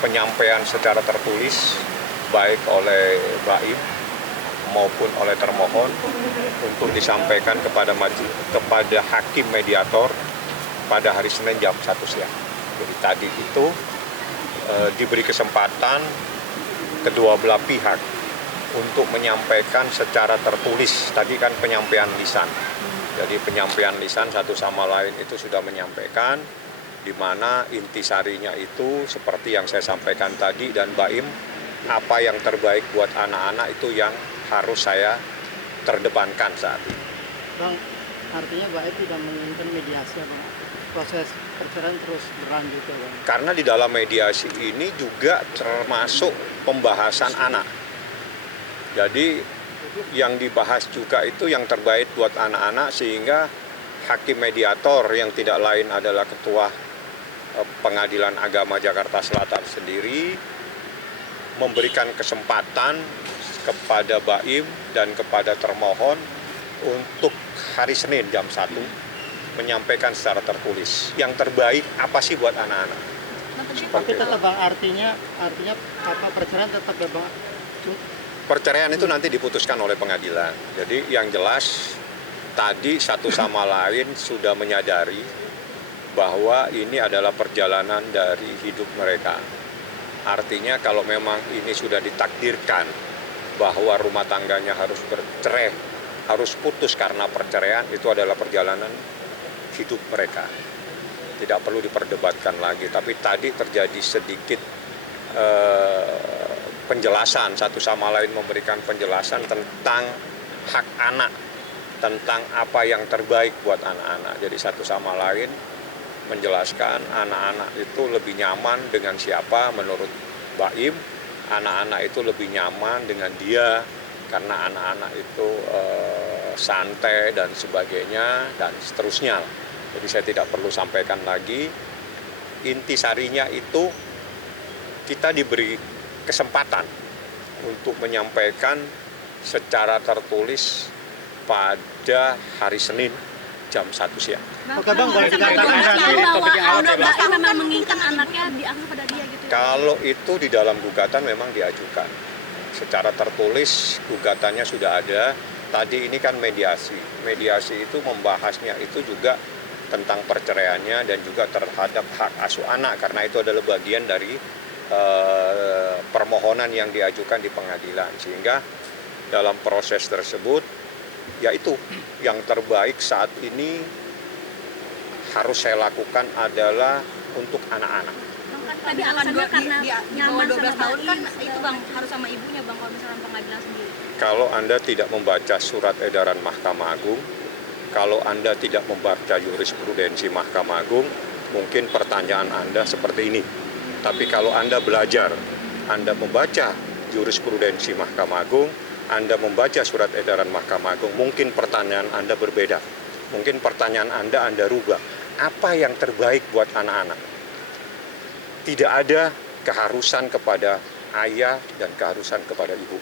penyampaian secara tertulis baik oleh Baim maupun oleh termohon untuk disampaikan kepada hakim mediator pada hari Senin jam 1 siang. Jadi tadi itu diberi kesempatan kedua belah pihak untuk menyampaikan secara tertulis. Tadi kan penyampaian lisan. Jadi penyampaian lisan satu sama lain itu sudah menyampaikan, di mana intisarinya itu seperti yang saya sampaikan tadi, dan Baim apa yang terbaik buat anak-anak itu yang harus saya terdepankan saat ini. Bang, artinya Baim tidak menginginkan mediasi, Bang. Proses perceraian terus berlanjut, ya, Bang. Karena di dalam mediasi ini juga termasuk pembahasan anak. Jadi yang dibahas juga itu yang terbaik buat anak-anak, sehingga hakim mediator yang tidak lain adalah Ketua Pengadilan Agama Jakarta Selatan sendiri memberikan kesempatan kepada Baim dan kepada termohon untuk hari Senin jam 1 menyampaikan secara tertulis yang terbaik apa sih buat anak-anak. Tapi tetap, Bang, artinya apa, perceraian tetap, ya, Bang? Perceraian itu nanti diputuskan oleh pengadilan. Jadi yang jelas tadi satu sama lain sudah menyadari bahwa ini adalah perjalanan dari hidup mereka. Artinya kalau memang ini sudah ditakdirkan bahwa rumah tangganya harus bercerai, harus putus karena perceraian, itu adalah perjalanan hidup mereka. Tidak perlu diperdebatkan lagi. Tapi tadi terjadi sedikit penjelasan, satu sama lain memberikan penjelasan tentang hak anak, tentang apa yang terbaik buat anak-anak. Jadi satu sama lain menjelaskan anak-anak itu lebih nyaman dengan siapa menurut Baim, anak-anak itu lebih nyaman dengan dia karena anak-anak itu santai dan sebagainya dan seterusnya. Jadi saya tidak perlu sampaikan lagi. Intisarinya itu kita diberi kesempatan untuk menyampaikan secara tertulis pada hari Senin jam 1 siang. Oke, Bang, boleh dikatakan Baim memang menginginkan anaknya diangkat pada dia gitu. Kalau itu di dalam gugatan memang diajukan. Secara tertulis gugatannya sudah ada. Tadi ini kan mediasi. Mediasi itu membahasnya itu juga tentang perceraiannya dan juga terhadap hak asuh anak, karena itu adalah bagian dari permohonan yang diajukan di pengadilan. Sehingga dalam proses tersebut, yaitu yang terbaik saat ini harus saya lakukan adalah untuk anak-anak. Tadi alasannya karena nyaman 12 tahun kan Baim, itu, Bang, harus sama ibunya, Bang, kalau misalnya pengadilan sendiri. Kalau Anda tidak membaca surat edaran Mahkamah Agung, kalau Anda tidak membaca jurisprudensi Mahkamah Agung, mungkin pertanyaan Anda seperti ini. Tapi kalau Anda belajar, Anda membaca jurisprudensi Mahkamah Agung, Anda membaca surat edaran Mahkamah Agung, mungkin pertanyaan Anda berbeda. Mungkin pertanyaan Anda rubah. Apa yang terbaik buat anak-anak? Tidak ada keharusan kepada ayah dan keharusan kepada ibu.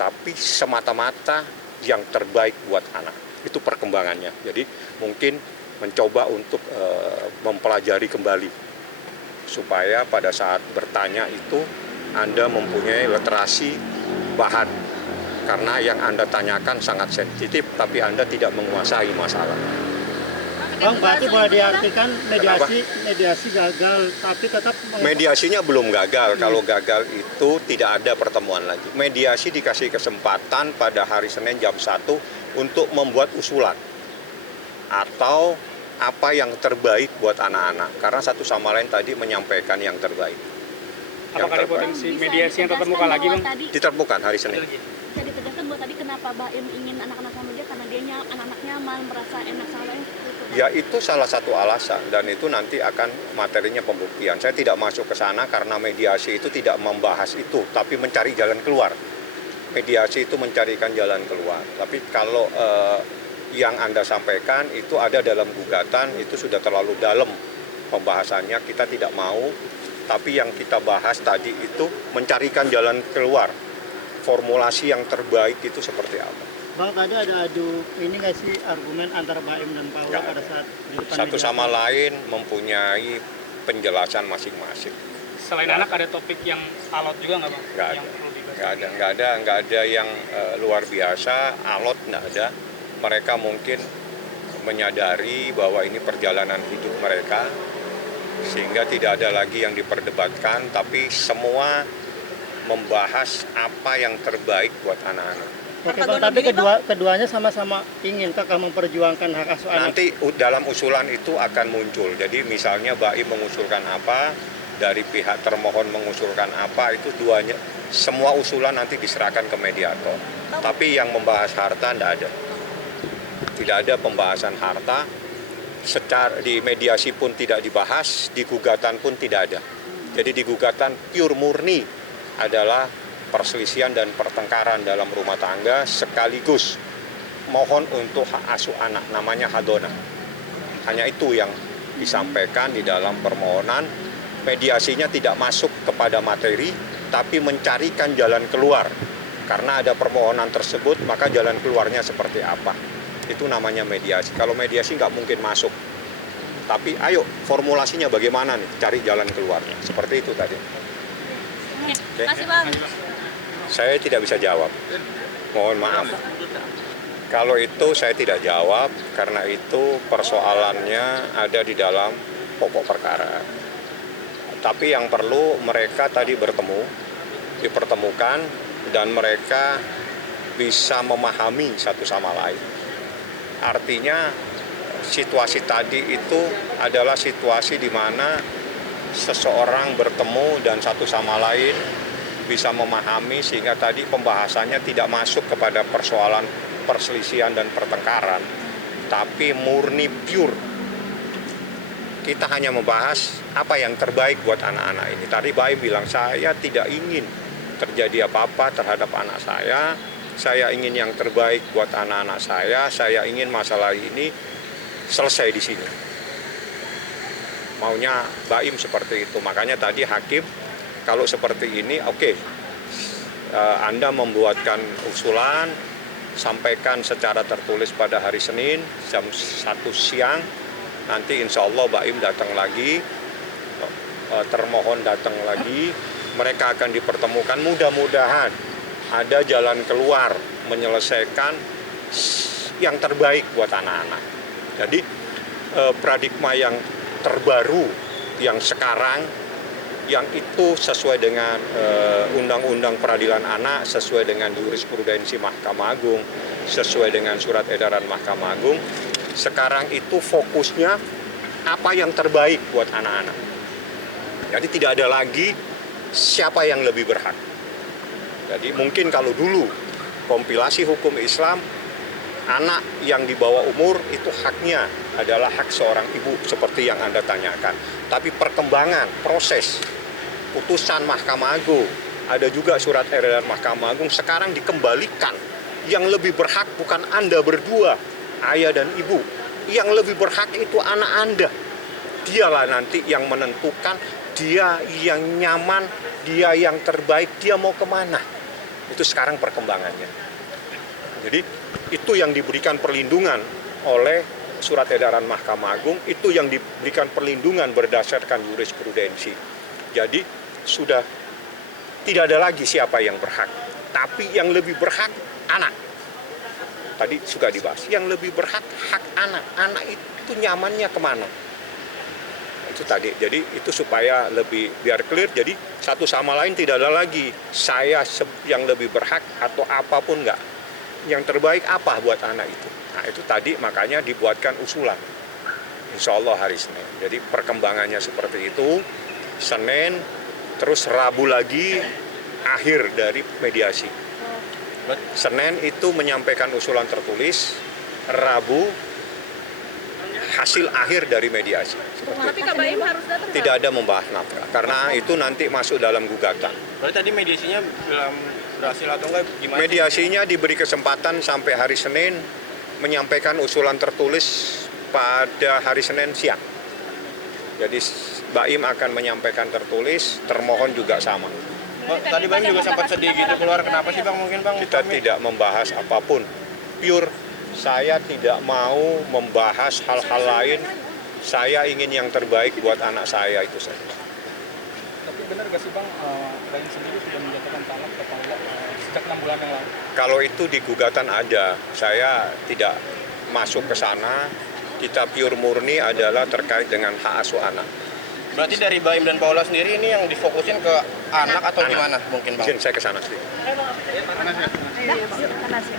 Tapi semata-mata yang terbaik buat anak. Itu perkembangannya. Jadi mungkin mencoba untuk mempelajari kembali. Supaya pada saat bertanya itu Anda mempunyai literasi bahan. Karena yang Anda tanyakan sangat sensitif, tapi Anda tidak menguasai masalah. Bang, berarti boleh diartikan mediasi gagal, tapi tetap Mediasinya belum gagal. Kalau gagal itu tidak ada pertemuan lagi. Mediasi dikasih kesempatan pada hari Senin jam 1 untuk membuat usulan atau apa yang terbaik buat anak-anak. Karena satu sama lain tadi menyampaikan yang terbaik. Apakah ada potensi mediasi yang tetap muka lagi, Bang? Diterbukan hari Senin. Bisa ditegaskan bahwa tadi kenapa Baim ingin anak-anak sama dia, karena dia anak-anak nyaman, merasa enak sama lain. Ya itu salah satu alasan, dan itu nanti akan materinya pembuktian. Saya tidak masuk ke sana karena mediasi itu tidak membahas itu, tapi mencari jalan keluar. Mediasi itu mencarikan jalan keluar. Tapi kalau yang Anda sampaikan itu ada dalam gugatan, itu sudah terlalu dalam pembahasannya, kita tidak mau. Tapi yang kita bahas tadi itu mencarikan jalan keluar. Formulasi yang terbaik itu seperti apa? Bang, tadi ada ini nggak sih argumen antara Baim dan Paula pada saat di depan Satu media? sama lain mempunyai penjelasan masing-masing. Selain anak ada topik yang alot juga nggak bang? Nggak Yang ada. perlu dibahas? Nggak ada yang luar biasa, alot nggak ada. Mereka mungkin menyadari bahwa ini perjalanan hidup mereka, sehingga tidak ada lagi yang diperdebatkan, tapi semua membahas apa yang terbaik buat anak-anak. Oke Tanpa Bang, bunuh tapi diri, Bang? keduanya sama-sama ingin kakak memperjuangkan hak asuh anak. Nanti dalam usulan itu akan muncul. Jadi misalnya Baim mengusulkan apa, dari pihak termohon mengusulkan apa, itu duanya semua usulan nanti diserahkan ke mediator. Tapi yang membahas harta tidak ada. Tidak ada pembahasan harta. Secara di mediasi pun tidak dibahas, di gugatan pun tidak ada. Jadi di gugatan pure murni adalah perselisihan dan pertengkaran dalam rumah tangga sekaligus mohon untuk hak asuh anak, namanya hadona. Hanya itu yang disampaikan di dalam permohonan. Mediasinya tidak masuk kepada materi, tapi mencarikan jalan keluar. Karena ada permohonan tersebut, maka jalan keluarnya seperti apa. Itu namanya mediasi. Kalau mediasi nggak mungkin masuk. Tapi ayo formulasinya bagaimana nih, cari jalan keluarnya. Seperti itu tadi. Oke. Makasih Bang. Saya tidak bisa jawab. Mohon maaf. Kalau itu saya tidak jawab, karena itu persoalannya ada di dalam pokok perkara. Tapi yang perlu mereka tadi bertemu, dipertemukan, dan mereka bisa memahami satu sama lain. Artinya situasi tadi itu adalah situasi di mana seseorang bertemu dan satu sama lain bisa memahami, sehingga tadi pembahasannya tidak masuk kepada persoalan perselisihan dan pertengkaran, tapi murni pure. Kita hanya membahas apa yang terbaik buat anak-anak ini. Tadi Baim bilang, saya tidak ingin terjadi apa-apa terhadap anak saya. Saya ingin yang terbaik buat anak-anak saya ingin masalah ini selesai di sini. Maunya Baim seperti itu. Makanya tadi hakim, kalau seperti ini, oke, Anda membuatkan usulan, sampaikan secara tertulis pada hari Senin jam 1 siang. Nanti insya Allah Baim datang lagi, termohon datang lagi, mereka akan dipertemukan. Mudah-mudahan ada jalan keluar menyelesaikan yang terbaik buat anak-anak. Jadi paradigma yang terbaru, yang sekarang, yang itu sesuai dengan Undang-Undang Peradilan Anak, sesuai dengan jurisprudensi Mahkamah Agung, sesuai dengan surat edaran Mahkamah Agung. Sekarang itu fokusnya apa yang terbaik buat anak-anak. Jadi tidak ada lagi siapa yang lebih berhak. Jadi mungkin kalau dulu kompilasi hukum Islam, anak yang di bawah umur itu haknya adalah hak seorang ibu seperti yang Anda tanyakan. Tapi perkembangan, proses, putusan Mahkamah Agung, ada juga surat edaran Mahkamah Agung, sekarang dikembalikan. Yang lebih berhak bukan Anda berdua, ayah dan ibu. Yang lebih berhak itu anak Anda. Dialah nanti yang menentukan, dia yang nyaman, dia yang terbaik, dia mau kemana. Itu sekarang perkembangannya. Jadi itu yang diberikan perlindungan oleh surat edaran Mahkamah Agung, itu yang diberikan perlindungan berdasarkan jurisprudensi. Jadi sudah tidak ada lagi siapa yang berhak, tapi yang lebih berhak anak. Tadi sudah dibahas, yang lebih berhak hak anak. Anak itu nyamannya kemana? Itu tadi, jadi itu supaya lebih biar clear. Jadi satu sama lain tidak ada lagi saya yang lebih berhak atau apapun, enggak. Yang terbaik apa buat anak itu. Nah itu tadi makanya dibuatkan usulan. Insya Allah hari Senin. Jadi perkembangannya seperti itu. Senin, terus Rabu lagi akhir dari mediasi. Senin itu menyampaikan usulan tertulis, Rabu hasil akhir dari mediasi. Tapi Kak Baim harus datang. Tidak ada membahas naskah, karena itu nanti masuk dalam gugatan. Berarti tadi mediasinya belum berhasil atau enggak gimana? Mediasinya diberi kesempatan sampai hari Senin menyampaikan usulan tertulis pada hari Senin siang. Jadi Baim akan menyampaikan tertulis, termohon juga sama. Tadi Bang juga sempat sedih gitu keluar, kenapa sih Bang mungkin Bang? Kita tidak membahas apapun, pure saya tidak mau membahas hal-hal lain. Saya ingin yang terbaik buat anak saya, itu saja. Tapi benar gak sih Bang, Baim sendiri sudah menjatuhkan talak ke Paula sejak 6 bulan yang lalu? Kalau itu di gugatan ada, saya tidak masuk ke sana. Kita pure murni adalah terkait dengan hak asuh anak. Berarti dari Baim dan Paula sendiri ini yang difokusin ke anak atau Anak. gimana mungkin Bang? Izin saya ke sana sih. Panas ya.